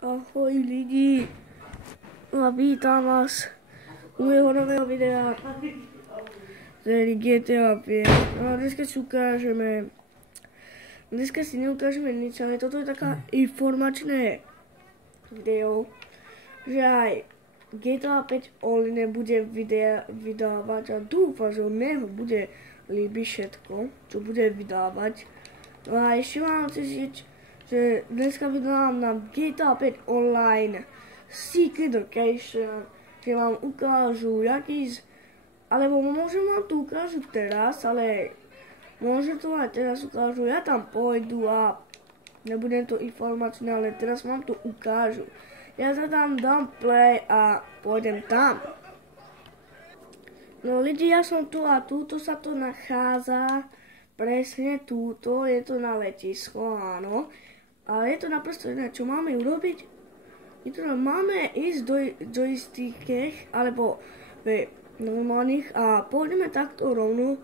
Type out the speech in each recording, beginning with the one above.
Ahoj lidi, a vítám vás u mého nového videa, tedy GTA 5. No a dneska si neukážeme nič, ale toto je taká informačné video, že aj GTA 5 online bude vydávať a dúfam, že mne bude líbiť všetko, čo bude vydávať. No a ešte vám chcem říct, že dneska vydám na GTA 5 online Secret Location, že vám ukážu alebo možno vám to ukážu teraz, ale možno to aj teraz ukážu, ja tam pôjdu a nebudem to informačné, ale teraz vám to ukážu. Ja sa tam dám play a pôjdem tam. No lidi, ja som tu a túto sa to nachádza, presne túto, je to na letisko, áno. Ale je to naprosto iné, čo máme urobiť? Máme ísť do istých, alebo normálnych a pôjdeme takto rovno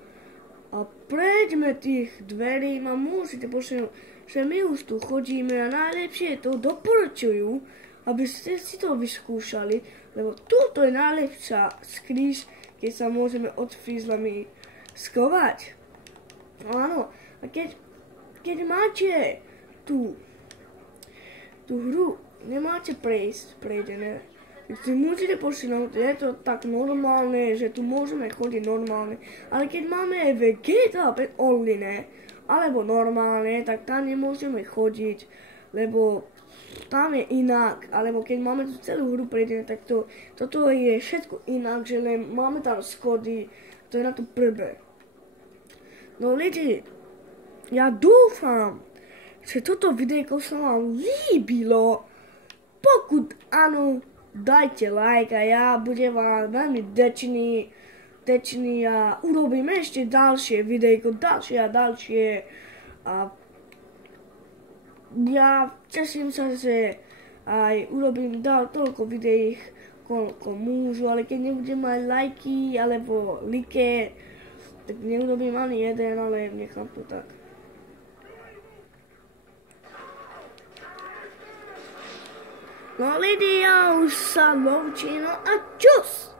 a prejdeme tých dverí a musíte počuť, že my už tu chodíme a najlepšie to doporučujú, aby ste si to vyskúšali, lebo túto je najlepšia skrýž, keď sa môžeme od fízlami skovať. Áno, a keď máte tú hru nemáte prejdené, si musíte posunúť, je to tak normálne, že tu môžeme chodiť normálne, ale keď máme v GTA 5 online, alebo normálne, tak tam nemôžeme chodiť, lebo tam je inak, alebo keď máme tú celú hru prejdené, tak toto je všetko inak, že len máme tam schody, to je na to prvé. No lidi, ja dúfam, že toto videjko sa vám líbilo. Pokud áno, dajte like a ja budem vám veľmi vďačný a urobíme ešte ďalšie videjko, ďalšie. A ja teším sa, že aj urobím toľko videí, koľko môžu, ale keď nebudem mať lajky alebo like, tak neurobím ani jeden, ale nechám to tak. No lidi, ja už sa loučím, no a čus!